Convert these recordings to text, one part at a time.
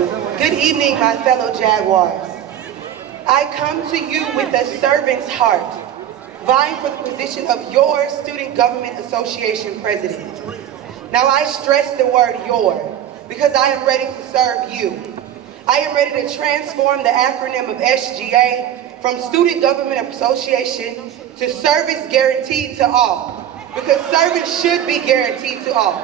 you. Good evening, my fellow Jaguars. I come to you with a servant's heart, vying for the position of your Student Government Association President. Now I stress the word your, because I am ready to serve you. I am ready to transform the acronym of SGA from Student Government Association to Service Guaranteed to All, because service should be guaranteed to all.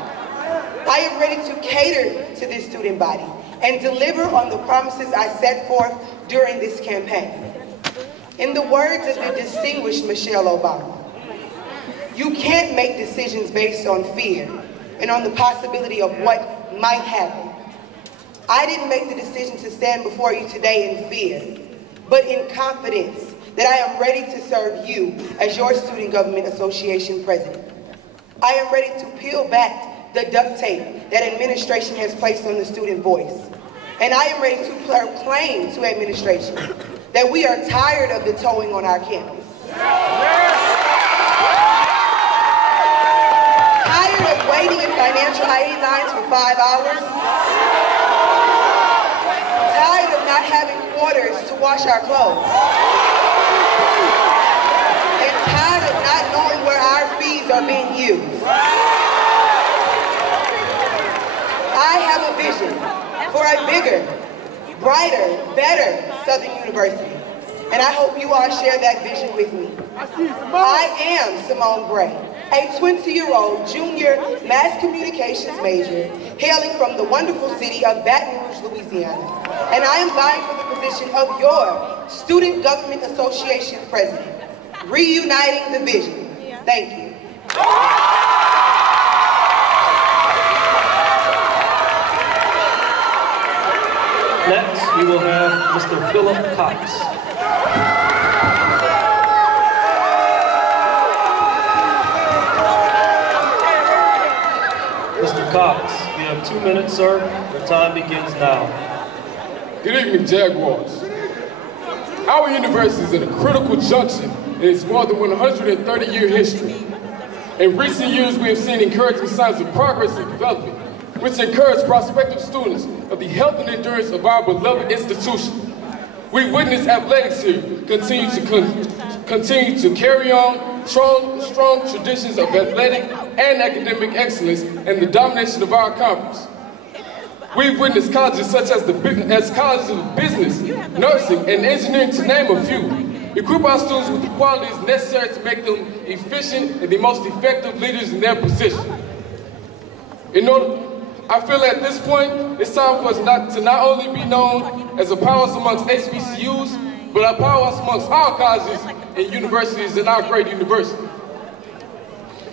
I am ready to cater to this student body and deliver on the promises I set forth during this campaign. In the words of the distinguished Michelle Obama, you can't make decisions based on fear and on the possibility of what might happen. I didn't make the decision to stand before you today in fear, but in confidence that I am ready to serve you as your Student Government Association President. I am ready to peel back the duct tape that administration has placed on the student voice. And I am ready to proclaim to administration that we are tired of the towing on our campus. Tired of waiting in financial aid lines for 5 hours. Tired of not having quarters to wash our clothes. And tired of not knowing where our fees are being used. I have a vision for a bigger, brighter, better Southern University. And I hope you all share that vision with me. I am Simone Bray, a 20-year-old junior mass communications major hailing from the wonderful city of Baton Rouge, Louisiana. And I am vying for the position of your Student Government Association President, reuniting the vision. Thank you. Next, we will have Mr. Philip Cox. Mr. Cox, you have 2 minutes, sir. Your time begins now. Good evening, Jaguars. Our university is at a critical junction in its more than 130-year history. In recent years, we have seen encouraging signs of progress and development, which encourage prospective students of the health and endurance of our beloved institution. We witness athletics here continue to carry on strong traditions of athletic and academic excellence and the domination of our conference. We've witnessed colleges such as colleges of business, nursing, and engineering, to name a few, equip our students with the qualities necessary to make them efficient and the most effective leaders in their position. I feel at this point, it's time for us to not only be known as a powerhouse amongst HBCUs, but a powerhouse amongst our colleges and universities in our great university.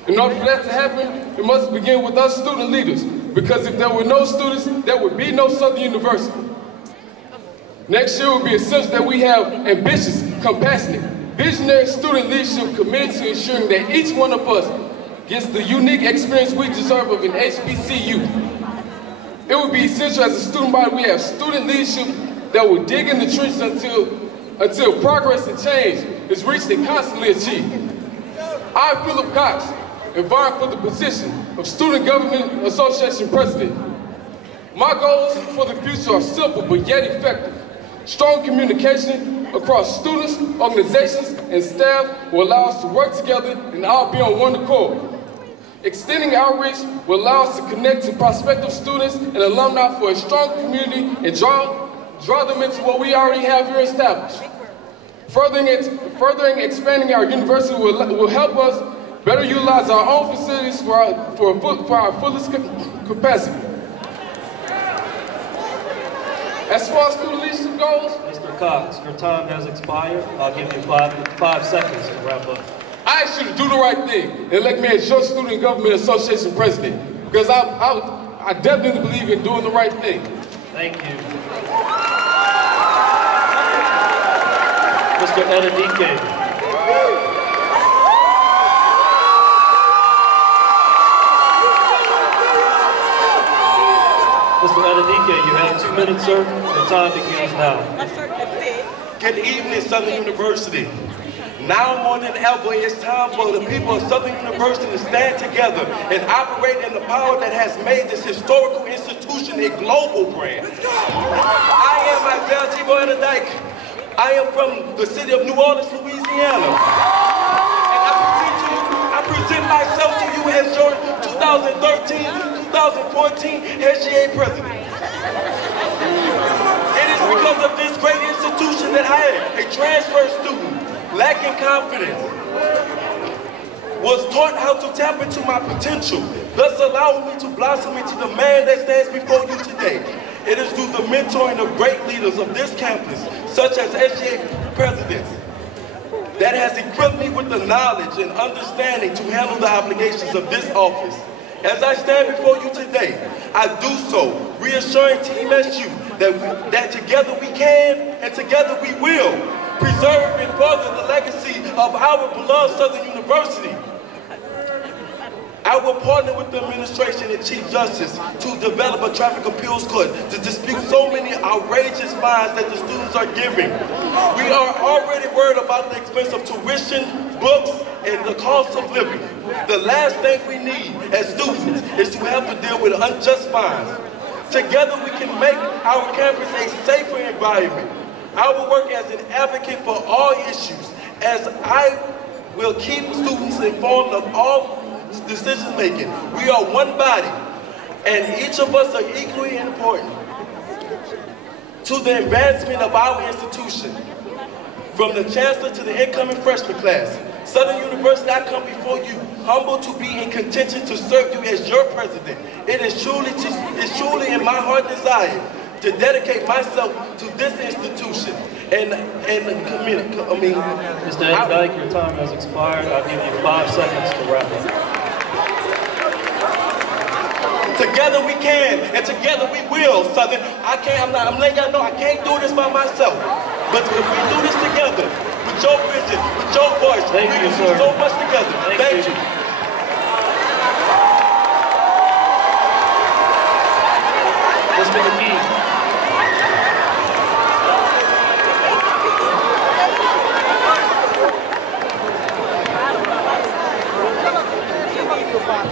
In order for that to happen, it must begin with us student leaders, because if there were no students, there would be no Southern University. Next year will be essential that we have ambitious, compassionate, visionary student leadership committed to ensuring that each one of us gets the unique experience we deserve of an HBCU. It would be essential as a student body we have student leadership that will dig in the trenches until progress and change is reached and constantly achieved. I, Philip Cox, am vying for the position of Student Government Association President. My goals for the future are simple but yet effective. Strong communication across students, organizations, and staff will allow us to work together and all be on one accord. Extending outreach will allow us to connect to prospective students and alumni for a strong community and draw them into what we already have here established. Furthering expanding our university will help us better utilize our own facilities for our fullest capacity. As far as student leadership goes, Mr. Cox, your time has expired. I'll give you five seconds to wrap up. I ask you to do the right thing and elect me as your Student Government Association President, because I definitely believe in doing the right thing. Thank you. Mr. Edadike. Mr. Edadike, you have 2 minutes, sir. Your time begins now. Good evening, Southern University. Now more than ever, it's time for the people of Southern University to stand together and operate in the power that has made this historical institution a global brand. I am Isaiah T. Boyd-Dyke. I am from the city of New Orleans, Louisiana. And I present myself to you as your 2013-2014 SGA president. It is because of this great institution that I, a transfer student, lacking confidence, was taught how to tap into my potential, thus allowing me to blossom into the man that stands before you today. It is through the mentoring of great leaders of this campus, such as SGA presidents, that has equipped me with the knowledge and understanding to handle the obligations of this office. As I stand before you today, I do so reassuring Team SU that together we can and together we will preserve and further the legacy of our beloved Southern University. I will partner with the administration and Chief Justice to develop a traffic appeals court to dispute so many outrageous fines that the students are giving. We are already worried about the expense of tuition, books, and the cost of living. The last thing we need as students is to have to deal with unjust fines. Together we can make our campus a safer environment. I will work as an advocate for all issues, as I will keep students informed of all decision making. We are one body, and each of us are equally important to the advancement of our institution. From the chancellor to the incoming freshman class, Southern University, I come before you, humble to be in contention to serve you as your president. It is truly in my heart desire to dedicate myself to this institution and the community. Mr. Dyke, your time has expired. I'll give you 5 seconds to wrap up. Together we can, and together we will, Southern. I'm letting y'all know I can't do this by myself. But if we do this together, with your vision, with your voice, we can do so much together. Thank you. Mr. McGee.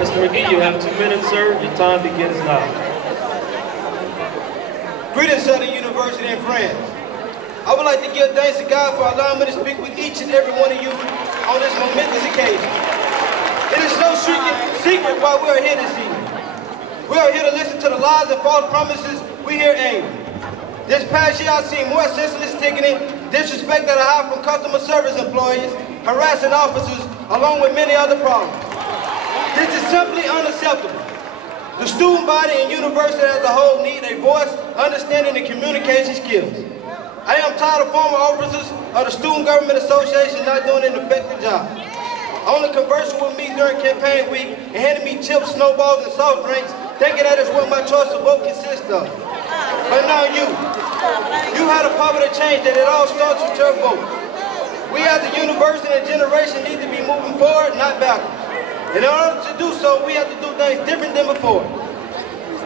Mr. McGee, you have 2 minutes, sir. Your time begins now. Greetings, Southern University and friends. I would like to give thanks to God for allowing me to speak with each and every one of you on this momentous occasion. It is no secret why we are here this evening. We are here to listen to the lies and false promises we hear aimed. This past year, I've seen more senseless ticketing, disrespect that I have from customer service employees, harassing officers, along with many other problems. This is simply unacceptable. The student body and university as a whole need a voice, understanding, and communication skills. I am tired of former officers of the Student Government Association not doing an effective job. Only conversing with me during campaign week and handing me chips, snowballs, and soft drinks, thinking that is what my choice of vote consists of. But now you have the power to change that. It all starts with your vote. We as a university and generation need to be moving forward, not backwards. In order to do so, we have to do things different than before.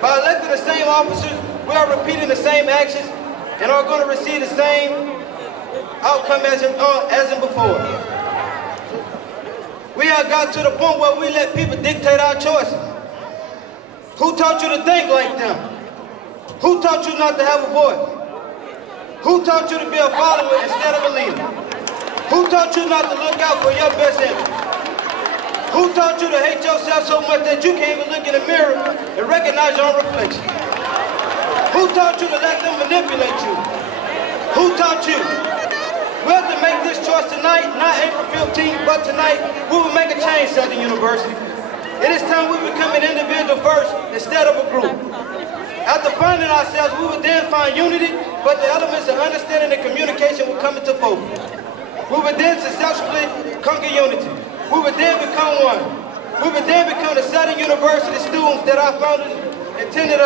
By electing the same officers, we are repeating the same actions and are going to receive the same outcome as in before. We have got to the point where we let people dictate our choices. Who taught you to think like them? Who taught you not to have a voice? Who taught you to be a follower instead of a leader? Who taught you not to look out for your best interest? Who taught you to hate yourself so much that you can't even look in the mirror and recognize your own reflection? Who taught you to let them manipulate you? Who taught you? We have to make this choice tonight, not April 15th, but tonight we will make a change, Southern University. It is time we become an individual first instead of a group. After finding ourselves, we will then find unity, but the elements of understanding and communication will come into focus. We will then successfully conquer unity. We would then become one. We would then become the Southern University students that our founders intended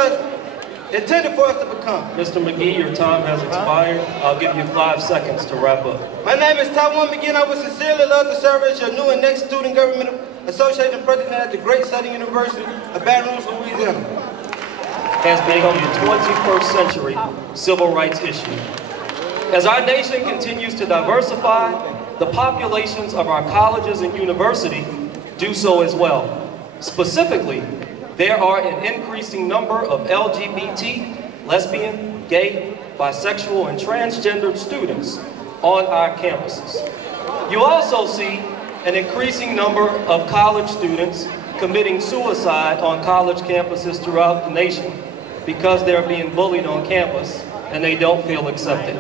for us to become. Mr. McGee, your time has expired. I'll give you 5 seconds to wrap up. My name is Taiwan McGee, and I would sincerely love to serve as your new and next Student Government Association President at the great Southern University of Baton Rouge, Louisiana. Has become a 21st century civil rights issue. As our nation continues to diversify the populations of our colleges and universities do so as well. Specifically, there are an increasing number of LGBT, lesbian, gay, bisexual, and transgendered students on our campuses. You also see an increasing number of college students committing suicide on college campuses throughout the nation because they're being bullied on campus and they don't feel accepted.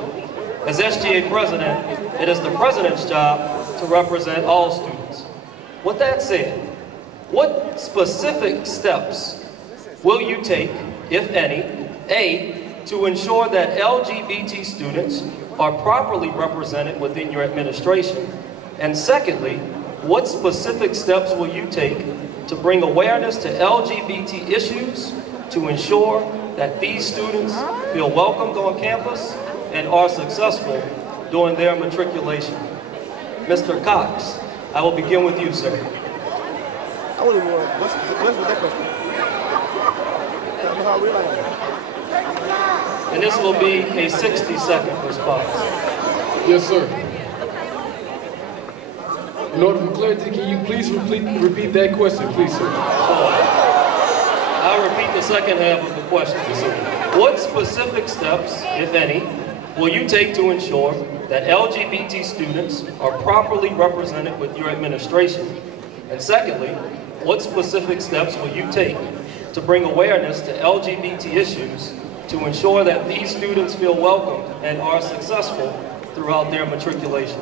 As SGA president, it is the president's job to represent all students. With that said, what specific steps will you take, if any, A, to ensure that LGBT students are properly represented within your administration? And secondly, what specific steps will you take to bring awareness to LGBT issues to ensure that these students feel welcomed on campus and are successful during their matriculation? Mr. Cox, I will begin with you, sir. I wouldn't worry. What's that question? Tell me how real I am. And this will be a 60-second response. Yes, sir. In order for clarity, can you please repeat that question, please, sir? I'll repeat the second half of the question. What specific steps, if any, will you take to ensure that LGBT students are properly represented with your administration? And secondly, what specific steps will you take to bring awareness to LGBT issues to ensure that these students feel welcomed and are successful throughout their matriculation?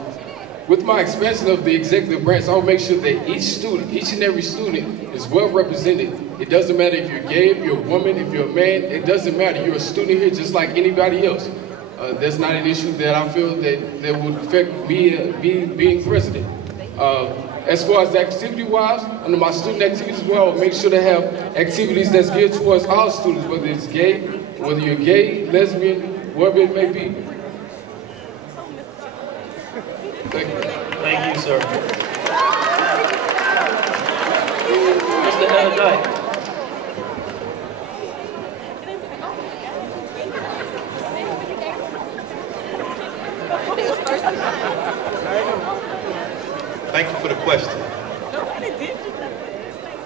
With my expansion of the executive branch, I'll make sure that each and every student is well represented. It doesn't matter if you're gay, if you're a woman, if you're a man, it doesn't matter. You're a student here just like anybody else. That's not an issue that I feel that would affect me being president. As far as activity-wise, under my student activities as well, I'll make sure to have activities that's geared towards all students, whether it's gay, whether you're gay, lesbian, whatever it may be. Thank you. Thank you, sir. Mr. Dyke. Thank you for the question.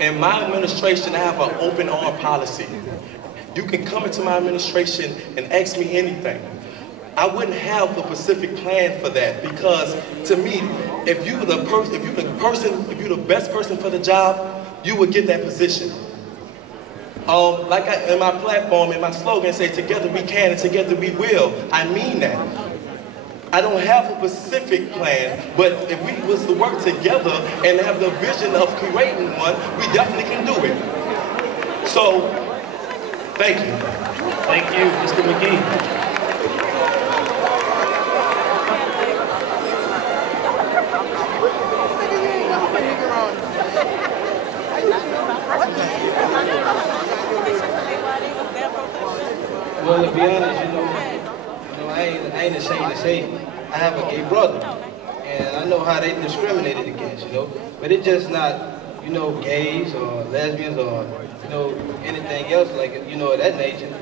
In my administration, I have an open arm policy. You can come into my administration and ask me anything. I wouldn't have a specific plan for that because, to me, if you're the best person for the job, you would get that position. In my platform, in my slogan, say, "Together we can and together we will." I mean that. I don't have a specific plan, but if we was to work together and have the vision of creating one, we definitely can do it. So, thank you. Thank you, Mr. McGee. Well, to be honest, I ain't ashamed to say I have a gay brother, and I know how they discriminated against, but it's just not, gays or lesbians or, anything else like, of that nature.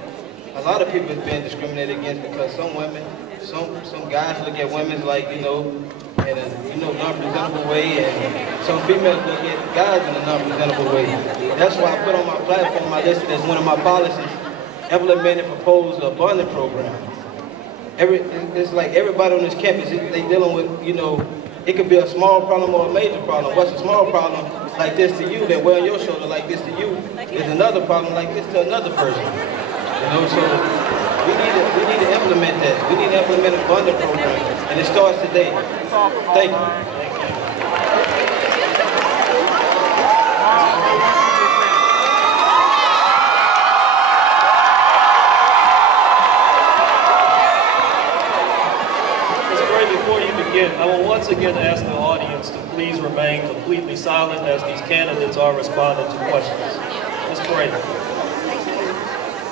A lot of people have been discriminated against because some women, some guys look at women like, in a, non-presentable way, and some females look at guys in a non-presentable way. That's why I put on my platform, I listed as one of my policies, implement and propose a bonding program. It's like everybody on this campus, they dealing with, it could be a small problem or a major problem. What's a small problem like this to you that wear on your shoulder like this to you is another problem like this to another person. So we need to implement that. We need to implement a bonding program, and it starts today. Thank you. I will once again ask the audience to please remain completely silent as these candidates are responding to questions. Ms. Brady.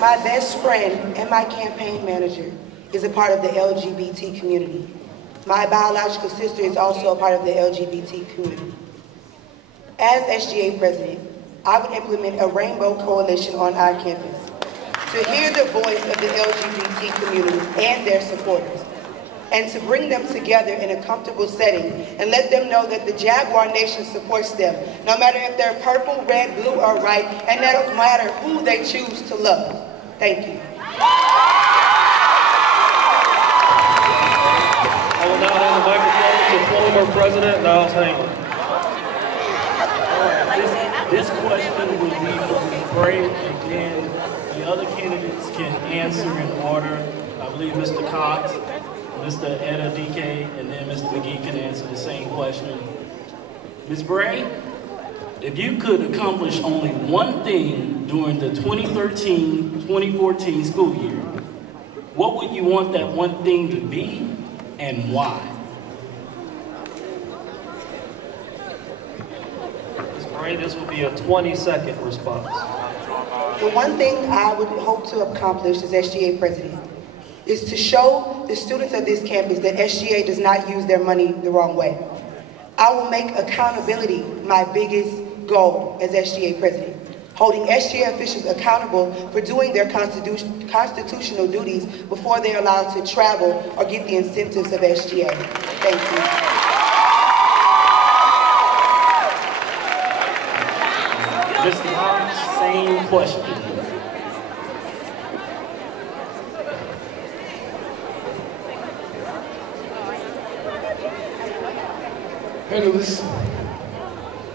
My best friend and my campaign manager is a part of the LGBT community. My biological sister is also a part of the LGBT community. As SGA president, I would implement a rainbow coalition on our campus to hear the voice of the LGBT community and their supporters. and to bring them together in a comfortable setting and let them know that the Jaguar Nation supports them, no matter if they're purple, red, blue, or white, and no matter who they choose to love. Thank you. I will now hand the microphone to former President Niles Hanger. This question will be for Ms. Bray, and then the other candidates can answer in order. I believe Mr. Cox, Mr. Etta DK, and then Mr. McGee can answer the same question. Ms. Bray, if you could accomplish only one thing during the 2013-2014 school year, what would you want that one thing to be and why? This will be a 20-second response. The one thing I would hope to accomplish as SGA president is to show the students of this campus that SGA does not use their money the wrong way. I will make accountability my biggest goal as SGA president, holding SGA officials accountable for doing their constitutional duties before they're allowed to travel or get the incentives of SGA. Thank you. Mr. Cox, same question. Panelists,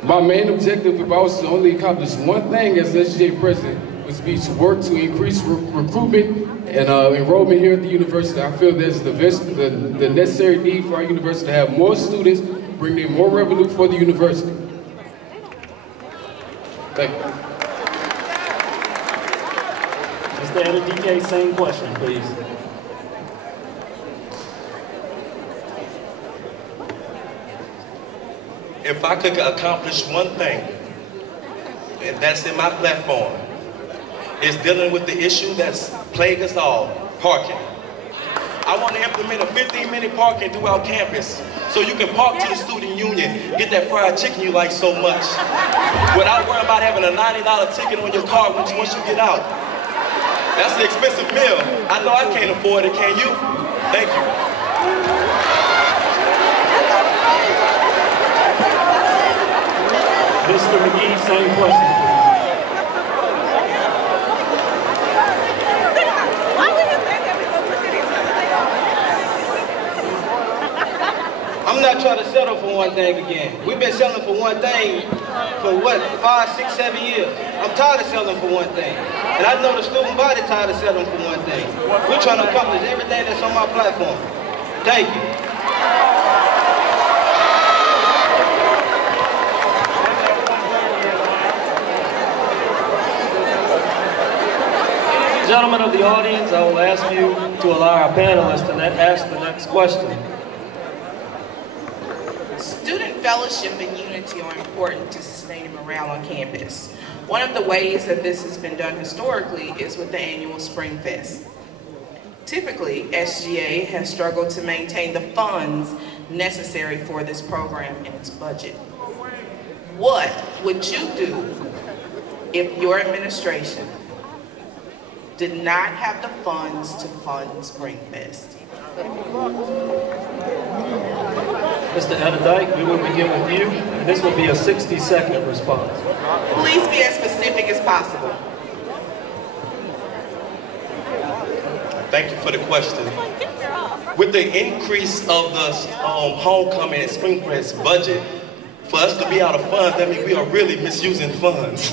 my main objective, if I was to only accomplish one thing as SGA president, would be to work to increase recruitment and enrollment here at the university. I feel there's the necessary need for our university to have more students, bring in more revenue for the university. Thank you. Mr. Etta DK, same question, please. If I could accomplish one thing, and that's in my platform, is dealing with the issue that's plagued us all, parking. I want to implement a 15-minute parking throughout campus so you can park to the student union, get that fried chicken you like so much, without worrying about having a $90 ticket on your car once you get out. That's an expensive meal. I know I can't afford it, can you? Thank you. Mr. McGee, same question. I'm not trying to settle for one thing again. We've been selling for one thing for what, 5, 6, 7 years. I'm tired of selling for one thing. And I know the student body tired of selling for one thing. We're trying to accomplish everything that's on my platform. Thank you. Gentlemen of the audience, I will ask you to allow our panelists to ask the next question. Student fellowship and unity are important to sustaining morale on campus. One of the ways that this has been done historically is with the annual Spring Fest. Typically, SGA has struggled to maintain the funds necessary for this program in its budget. What would you do if your administration did not have the funds to fund Spring Fest? Mr. Etta, we will begin with you, and this will be a 60-second response. Please be as specific as possible. Thank you for the question. With the increase of the homecoming and Spring Fest budget, for us to be out of funds, that means we are really misusing funds.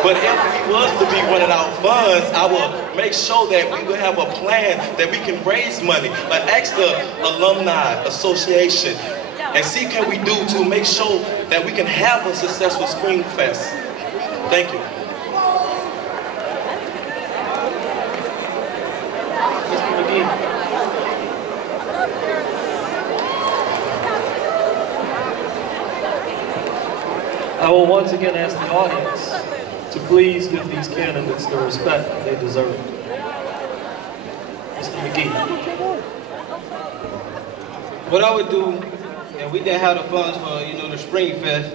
But if we was to be running out of funds, I will make sure that we will have a plan that we can raise money. Like ask the Alumni Association and see can we do to make sure that we can have a successful Spring Fest. Thank you. Mr. McGee. I will once again ask the audience to please give these candidates the respect that they deserve. Mr. McGee. What I would do, if we didn't have the funds for, the Spring Fest,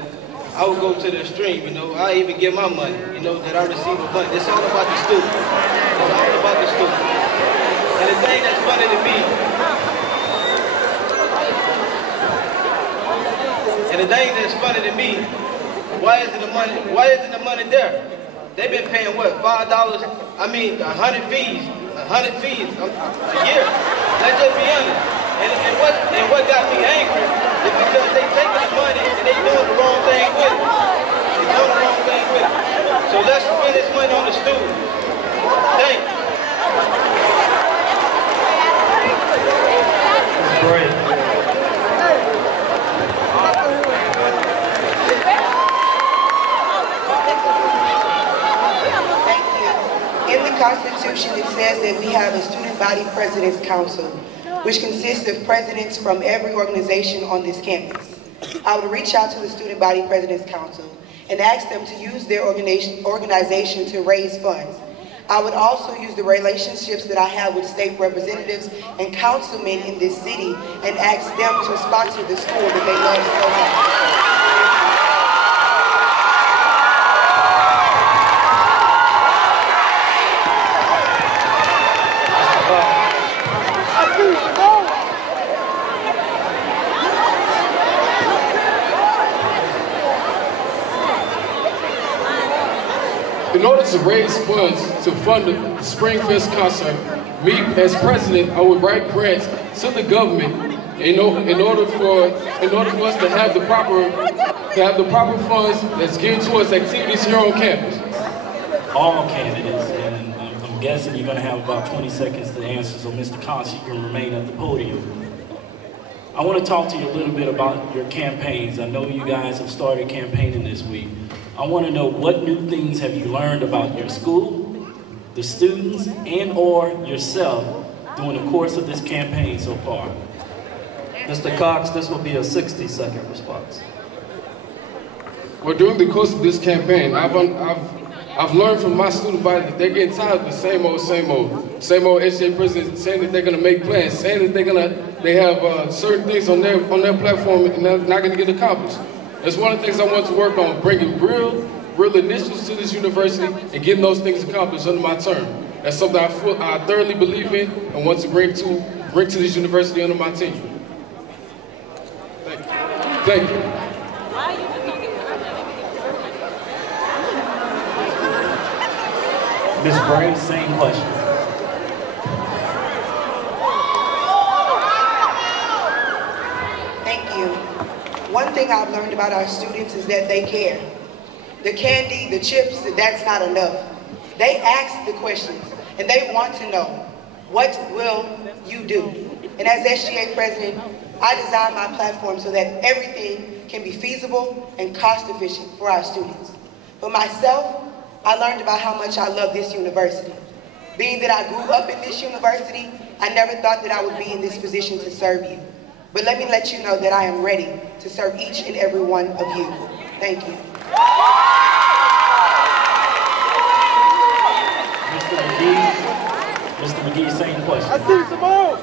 I would go to the extreme, you know. I even give my money, you know, that I receive a bunch. It's all about the student. It's all about the student. And the thing that's funny to me, why isn't the money there? They've been paying what, $5? I mean, 100 fees a year. Let's just be honest. And what got me angry is because they taking the money and they doing the wrong thing with it. They doing the wrong thing with it. So let's spend this money on the student. Thank you. Great. In the Constitution, it says that we have a Student Body President's Council, which consists of presidents from every organization on this campus. I would reach out to the Student Body President's Council and ask them to use their organization to raise funds. I would also use the relationships that I have with state representatives and councilmen in this city and ask them to sponsor the school that they love so much. In order to raise funds to fund the Spring Fest concert, me as president, I would write grants to the government in order for us to have the proper funds that's geared towards activities here on campus. All candidates, and I'm guessing you're going to have about 20 seconds to answer, so Mr. Cox, you can remain at the podium. I want to talk to you a little bit about your campaigns. I know you guys have started campaigning this week. I want to know, what new things have you learned about your school, the students, and or yourself during the course of this campaign so far? Mr. Cox, this will be a 60-second response. Well, during the course of this campaign, I've learned from my student body that they're getting tired of the same old SGA presidents saying that they're going to make plans, saying that they have certain things on their platform and they're not going to get accomplished. That's one of the things I want to work on, bringing real initiatives to this university and getting those things accomplished under my term. That's something I thoroughly believe in and want to bring to this university under my tenure. Thank you. Ms. Bray, same question. Thank you. One thing I've learned about our students is that they care. The candy, the chips, that's not enough. They ask the questions and they want to know, what will you do? And as SGA president, I designed my platform so that everything can be feasible and cost efficient for our students. For myself, I learned about how much I love this university. Being that I grew up in this university, I never thought that I would be in this position to serve you. But let me let you know that I am ready to serve each and every one of you. Thank you. Mr. McGee, same question. I see some more.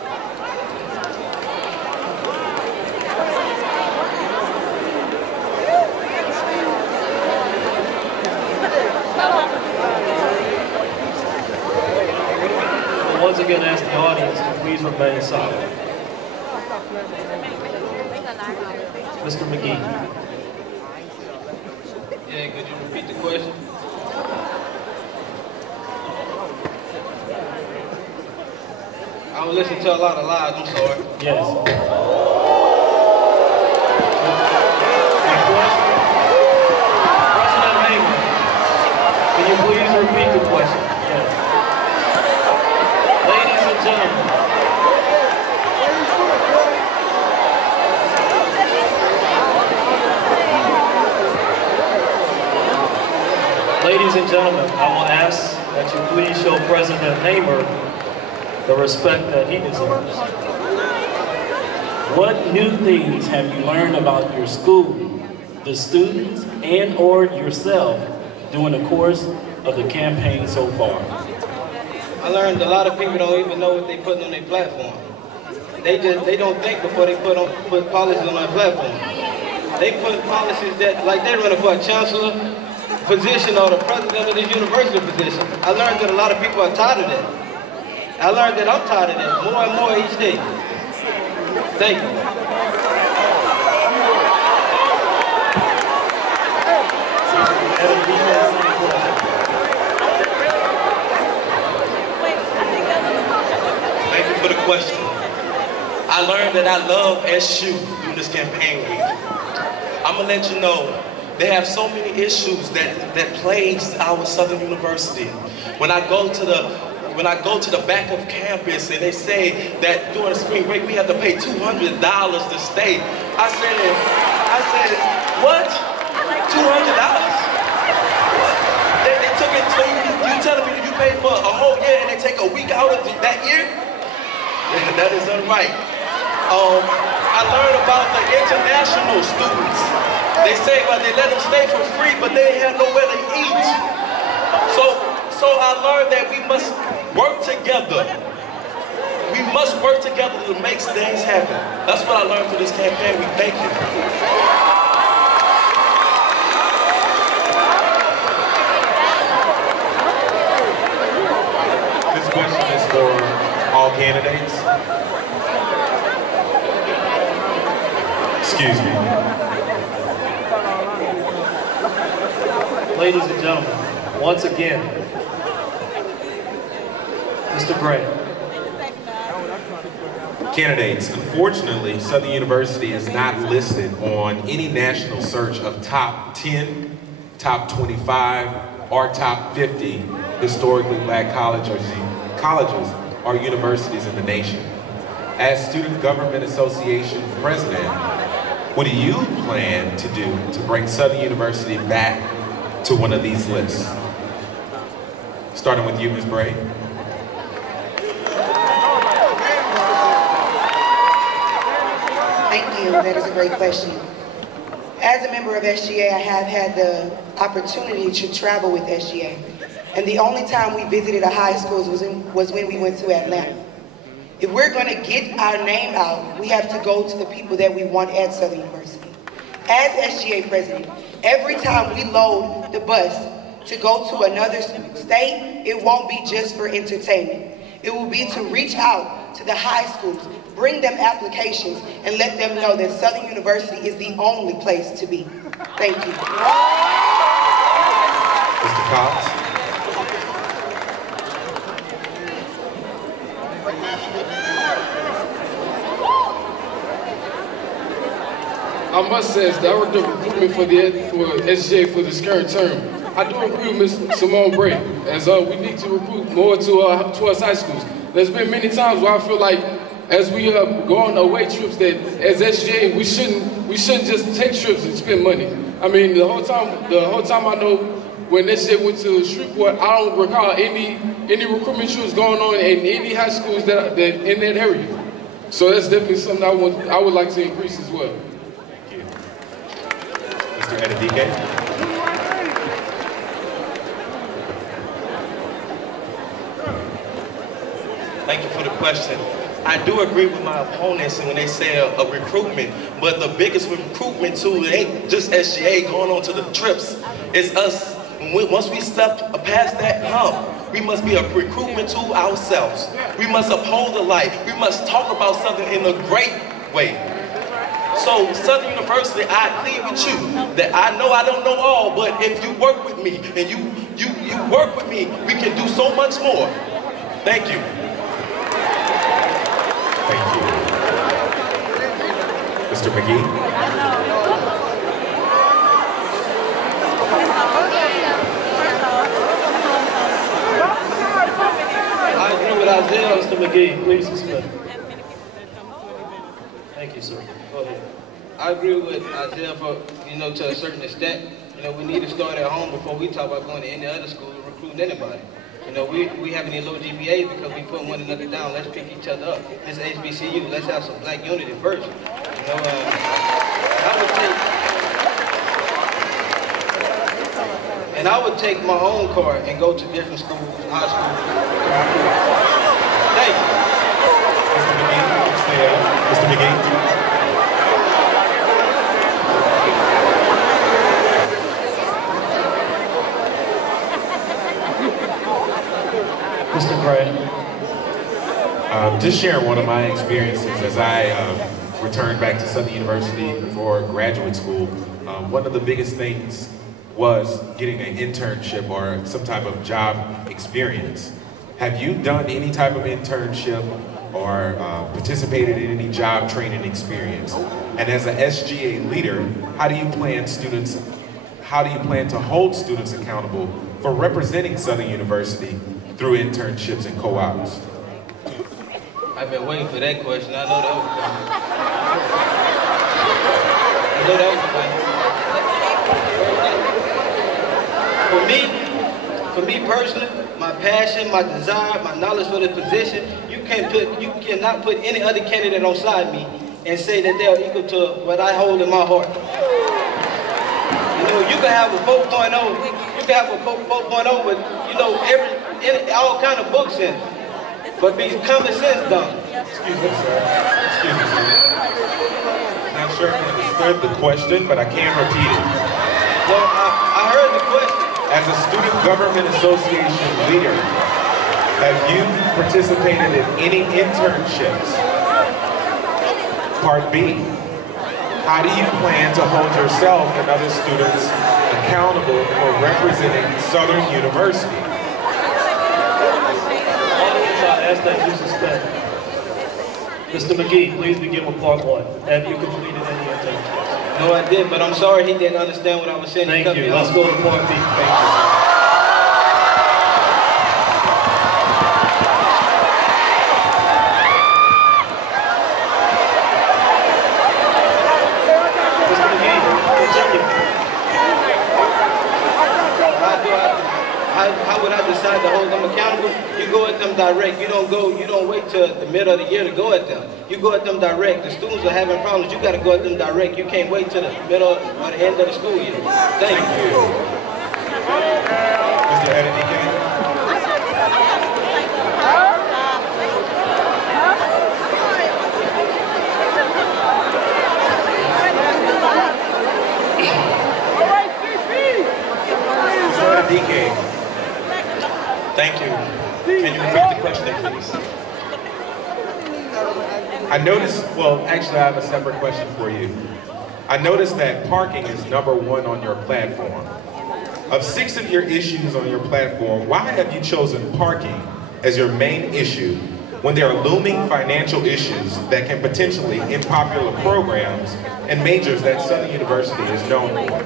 Once again, ask the audience to please remain silent. Mr. McGee. Yeah, could you repeat the question? I was listening to a lot of lies, I'm sorry. Yes. President Hamer, can you please repeat the question? Yes. Ladies and gentlemen. Ladies and gentlemen, I will ask that you please show President Hamer the respect that he deserves. What new things have you learned about your school, the students, and or yourself during the course of the campaign so far? I learned a lot of people don't even know what they put on their platform. They don't think before they put policies on their platform. they put policies that, like they're running for a chancellor position or the president of this university position. I learned that a lot of people are tired of that. I learned that I'm tired of that more and more each day. Thank you. Thank you for the question. I learned that I love SU through this campaign week. I'm gonna let you know, they have so many issues that plagues our Southern University. When I go to the back of campus and they say that during spring break we have to pay $200 to stay, I said, what? $200? They took it, so you telling me you paid for a whole year and they take a week out of that year? Yeah, that is unright. I learned about the international students. They say, well, they let them stay for free, but they have nowhere to eat. So I learned that we must work together. We must work together to make things happen. That's what I learned through this campaign. We thank you. This question is for all candidates. Excuse me. Ladies and gentlemen, once again, Mr. Gray. Candidates, unfortunately, Southern University is not listed on any national search of top 10, top 25, or top 50 historically black colleges or universities in the nation. As Student Government Association President, what do you plan to do to bring Southern University back to one of these lists? Starting with you, Ms. Bray. Thank you, that is a great question. As a member of SGA, I have had the opportunity to travel with SGA. And the only time we visited a high school was when we went to Atlanta. If we're going to get our name out, we have to go to the people that we want at Southern University. As SGA president, every time we load the bus to go to another state, it won't be just for entertainment. It will be to reach out to the high schools, bring them applications, and let them know that Southern University is the only place to be. Thank you. Mr. Cox. I must say, as Director of Recruitment for SGA for this current term, I do agree with Ms. Simone Bray, as we need to recruit more towards high schools. There's been many times where I feel like, as we go on away trips, that as SGA, we shouldn't just take trips and spend money. I mean, the whole time I know when SGA went to Shreveport, I don't recall any recruitment trips going on in any high schools that in that area. So that's definitely something I would like to increase as well. Mr. Edadike. Thank you for the question. I do agree with my opponents when they say a recruitment, but the biggest recruitment tool, it ain't just SGA going on to the trips. It's us. Once we step past that hump, we must be a recruitment tool ourselves. We must uphold the light. We must talk about something in a great way. So Southern University, I plead with you that I know I don't know all, but if you work with me and you work with me, we can do so much more. Thank you. Thank you. Mr. McGee. I agree with Isaiah. Mr. McGee, please suspend. Thank you, sir. Go ahead. I agree with Isaiah to a certain extent. We need to start at home before we talk about going to any other school and recruiting anybody. We have any low GPAs because we put one another down. Let's pick each other up. This is HBCU. Let's have some black unity first. I would take my own car and go to different schools, high schools. Thank you. Mr. McGee. Mr. McGee. Mr. Grant. Just sharing one of my experiences as I returned back to Southern University for graduate school. One of the biggest things was getting an internship or some type of job experience. Have you done any type of internship or participated in any job training experience? And as an SGA leader, how do you plan to hold students accountable for representing Southern University through internships and co-ops? I've been waiting for that question. I know that was coming. For me personally, my passion, my desire, my knowledge for the position, you cannot put any other candidate onside me and say that they are equal to what I hold in my heart. You know, you can have a 4.0, with, you know, all kind of books in it, but be common sense done. Excuse me, sir. Not sure if I understood the question, but I can repeat it. Well, I heard the question. As a Student Government Association leader, have you participated in any internships? Part B, how do you plan to hold yourself and other students accountable for representing Southern University? I ask that you suspend. Mr. McGee, please begin with part 1. Have you completed any internships? No, I didn't, but I'm sorry he didn't understand what I was saying. Thank you. Let's go to part B. Thank you. Mr. McGee, continue. How would I decide to hold them accountable? You go at them direct. You don't wait till the middle of the year to go at them. You go at them direct. The students are having problems. You got to go at them direct. You can't wait till the middle or the end of the school year. Thank you. Mr. LGBTQ. Thank you. Can you repeat the question, please? I noticed, well, actually I have a separate question for you. I noticed that parking is #1 on your platform. Of 6 of your issues on your platform, why have you chosen parking as your main issue when there are looming financial issues that can potentially end popular programs and majors that Southern University is known for?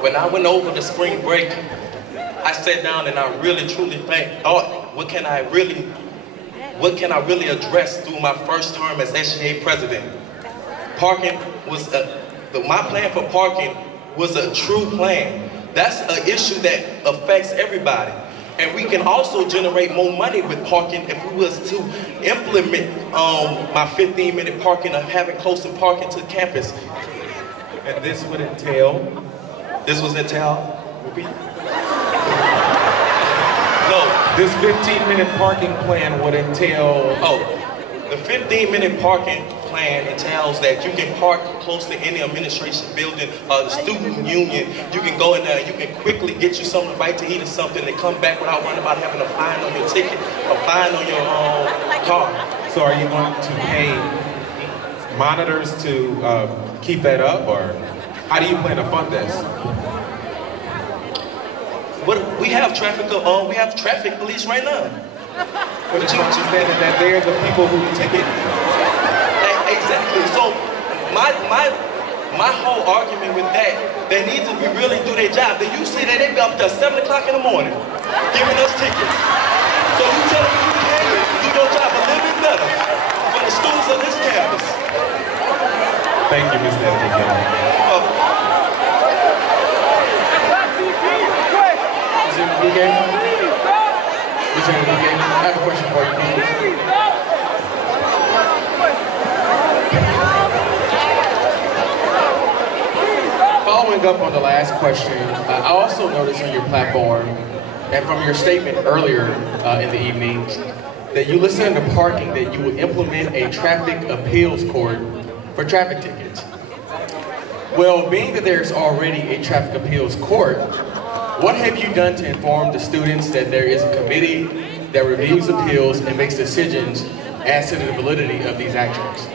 When I went over the spring break, I sat down and I really truly thought, what can I really address through my first term as SGA president? Parking was my plan for parking was a true plan. That's an issue that affects everybody. And we can also generate more money with parking if we was to implement my 15-minute parking of having closer parking to campus. And this would entail? This was entail? Repeat. No. This 15-minute parking plan would entail? Oh, the 15-minute parking plan entails that you can park close to any administration building or the student union. You can go in there and you can quickly get you something to bite to eat or something and come back without worrying about having a fine on your ticket or fine on your car. So are you going to pay monitors to keep that up, or how do you plan to fund this? We have traffic police right now. But you understand that they're the people who ticket. Exactly. So my whole argument with that, they need to really do their job. They you see that they be up there 7 o'clock in the morning giving us tickets. So you tell them you can do your job a little bit better for the students of this campus. Thank you, Mr. LGBTQ. I have a question for you, please. Following up on the last question, I also noticed on your platform, and from your statement earlier in the evening, that you listed under parking that you would implement a traffic appeals court for traffic tickets. Well, being that there's already a traffic appeals court, What have you done to inform the students that there is a committee that reviews appeals and makes decisions as to the validity of these actions?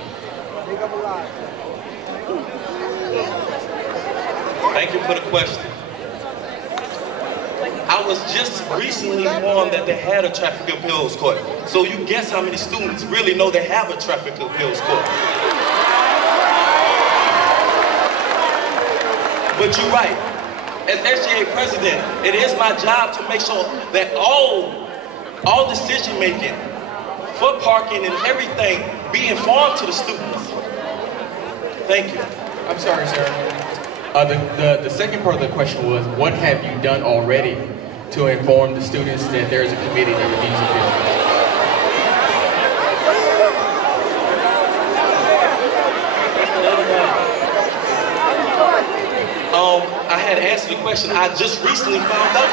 Thank you for the question. I was just recently informed that they had a traffic appeals court. So you guess how many students really know they have a traffic appeals court. But you're right. As SGA president, it is my job to make sure that all decision making for parking and everything be informed to the students. Thank you. I'm sorry, sir. The second part of the question was, what have you done already to inform the students that there is a committee that reviews appeals? I had answered the question. I just recently found out that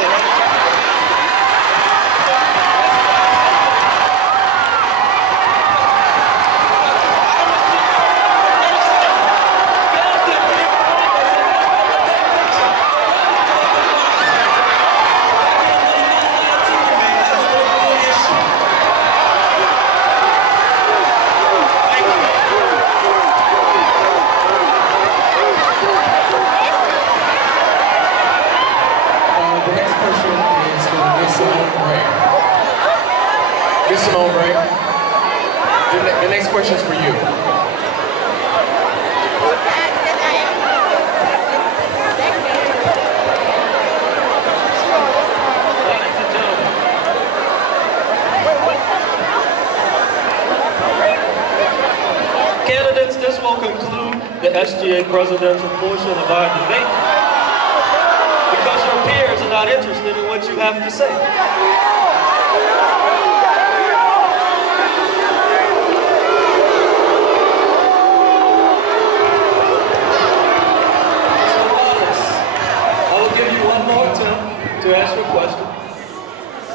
The next question is for you. Candidates, this will conclude the SGA presidential portion of our debate because your peers are not interested in what you have to say. To ask your question.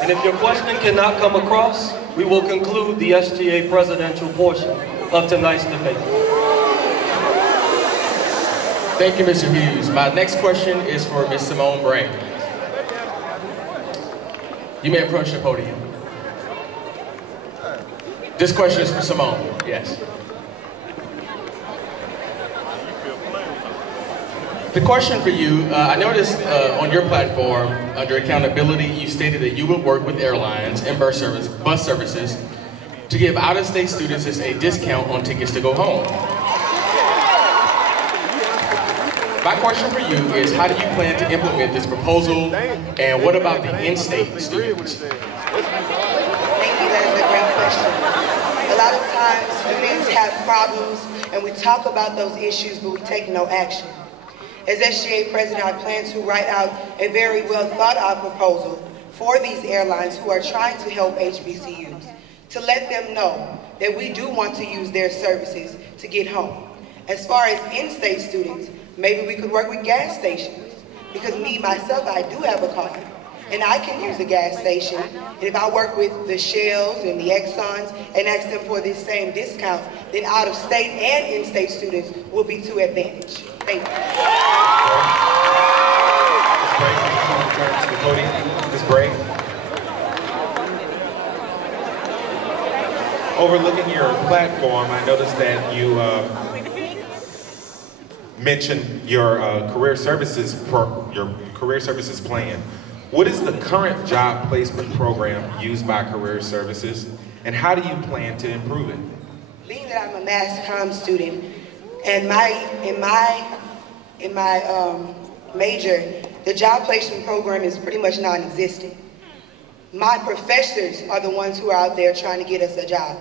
And if your question cannot come across, we will conclude the SGA presidential portion of tonight's debate. Thank you, Mr. Hughes. My next question is for Ms. Simone Bray. You may approach the podium. This question is for Simone, yes. The question for you, I noticed on your platform, under accountability, you stated that you would work with airlines and bus services to give out-of-state students a discount on tickets to go home. My question for you is, how do you plan to implement this proposal, and what about the in-state students? Thank you, that is a great question. A lot of times, students have problems, and we talk about those issues, but we take no action. As SGA president, I plan to write out a very well thought out proposal for these airlines who are trying to help HBCUs, to let them know that we do want to use their services to get home. As far as in-state students, maybe we could work with gas stations, because me, myself, I do have a car, and I can use a gas station. And if I work with the Shells and the Exxons and ask them for this same discount, then out-of-state and in-state students will be to advantage. Thank you. Ms. Bray. Overlooking your platform, I noticed that you mentioned your career services plan. What is the current job placement program used by Career Services, and how do you plan to improve it? Being that I'm a mass comm student, and in my major, the job placement program is pretty much non-existent. My professors are the ones who are out there trying to get us a job.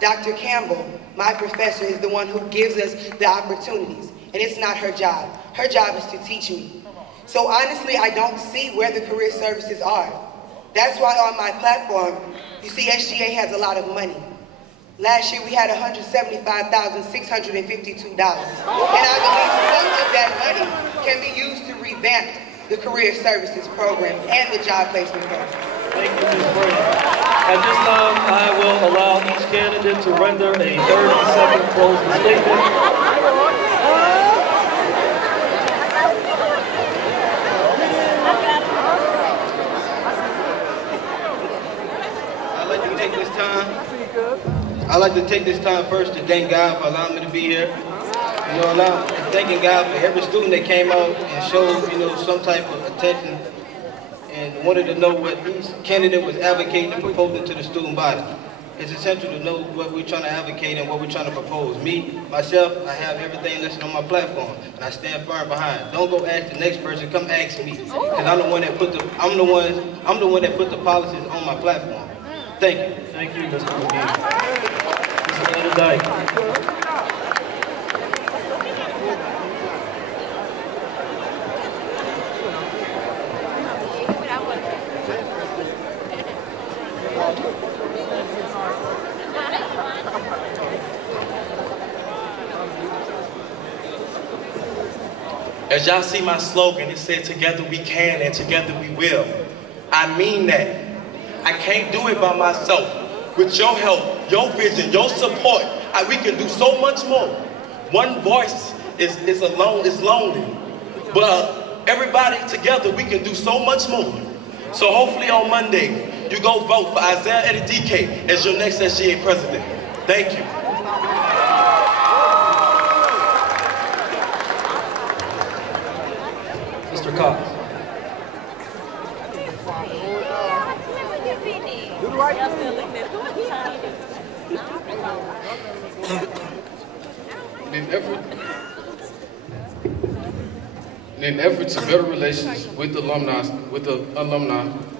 Dr. Campbell, my professor, is the one who gives us the opportunities, and it's not her job. Her job is to teach me. So honestly, I don't see where the career services are. That's why on my platform, you see SGA has a lot of money. Last year we had $175,652. And I believe some of that money can be used to revamp the career services program and the job placement program. Thank you, Ms. Bray. At this time, I will allow each candidate to render a 30-second closing statement. I'd like to take this time first to thank God for allowing me to be here. You know, thanking God for every student that came out and showed, you know, some type of attention and wanted to know what each candidate was advocating and proposing to the student body. It's essential to know what we're trying to advocate and what we're trying to propose. Me, myself, I have everything listed on my platform, and I stand firm behind it. Don't go ask the next person, come ask me, because I'm the one that put the policies on my platform. Thank you. Thank you, Mr. McGee. Mr. Etta Dyke. As y'all see my slogan, it said, together we can and together we will. I mean that. I can't do it by myself. With your help, your vision, your support, we can do so much more. One voice is lonely. But everybody together, we can do so much more. So hopefully on Monday, you go vote for Isaiah Edidike as your next SGA president. Thank you. Mr. Cox. In an effort to better relations with the alumni,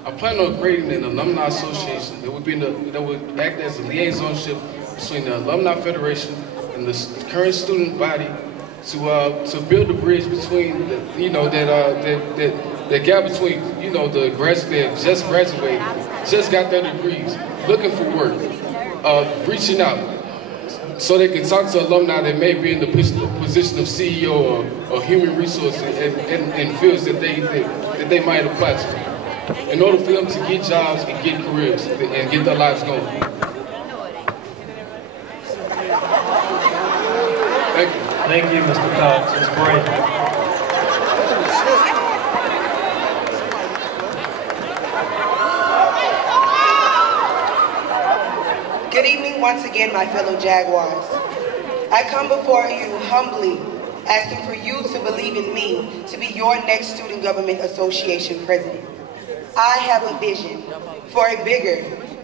I plan on creating an alumni association that would act as a liaisonship between the Alumni Federation and the current student body to build a bridge between that gap between the graduates that just graduated, just got their degrees, looking for work, reaching out, so they can talk to alumni that may be in the position of CEO or human resources in fields that they might apply to, in order for them to get jobs and get careers and get their lives going. Thank you. Thank you, Mr. Cox. It's great. Good evening once again, my fellow Jaguars. I come before you humbly, asking for you to believe in me to be your next Student Government Association president. I have a vision for a bigger,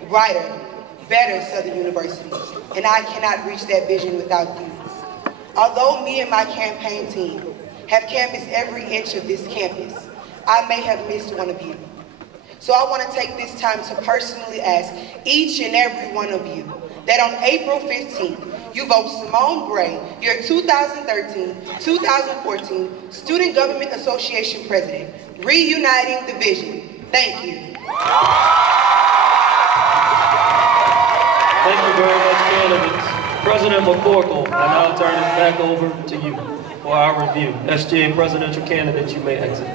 brighter, better Southern University, and I cannot reach that vision without you. Although me and my campaign team have canvassed every inch of this campus, I may have missed one of you. So I want to take this time to personally ask each and every one of you that on April 15th, you vote Simone Bray, your 2013-2014 Student Government Association President, reuniting the vision. Thank you. Thank you very much, candidates. President McCorkle, I now turn it back over to you for our review. SGA presidential candidates, you may exit.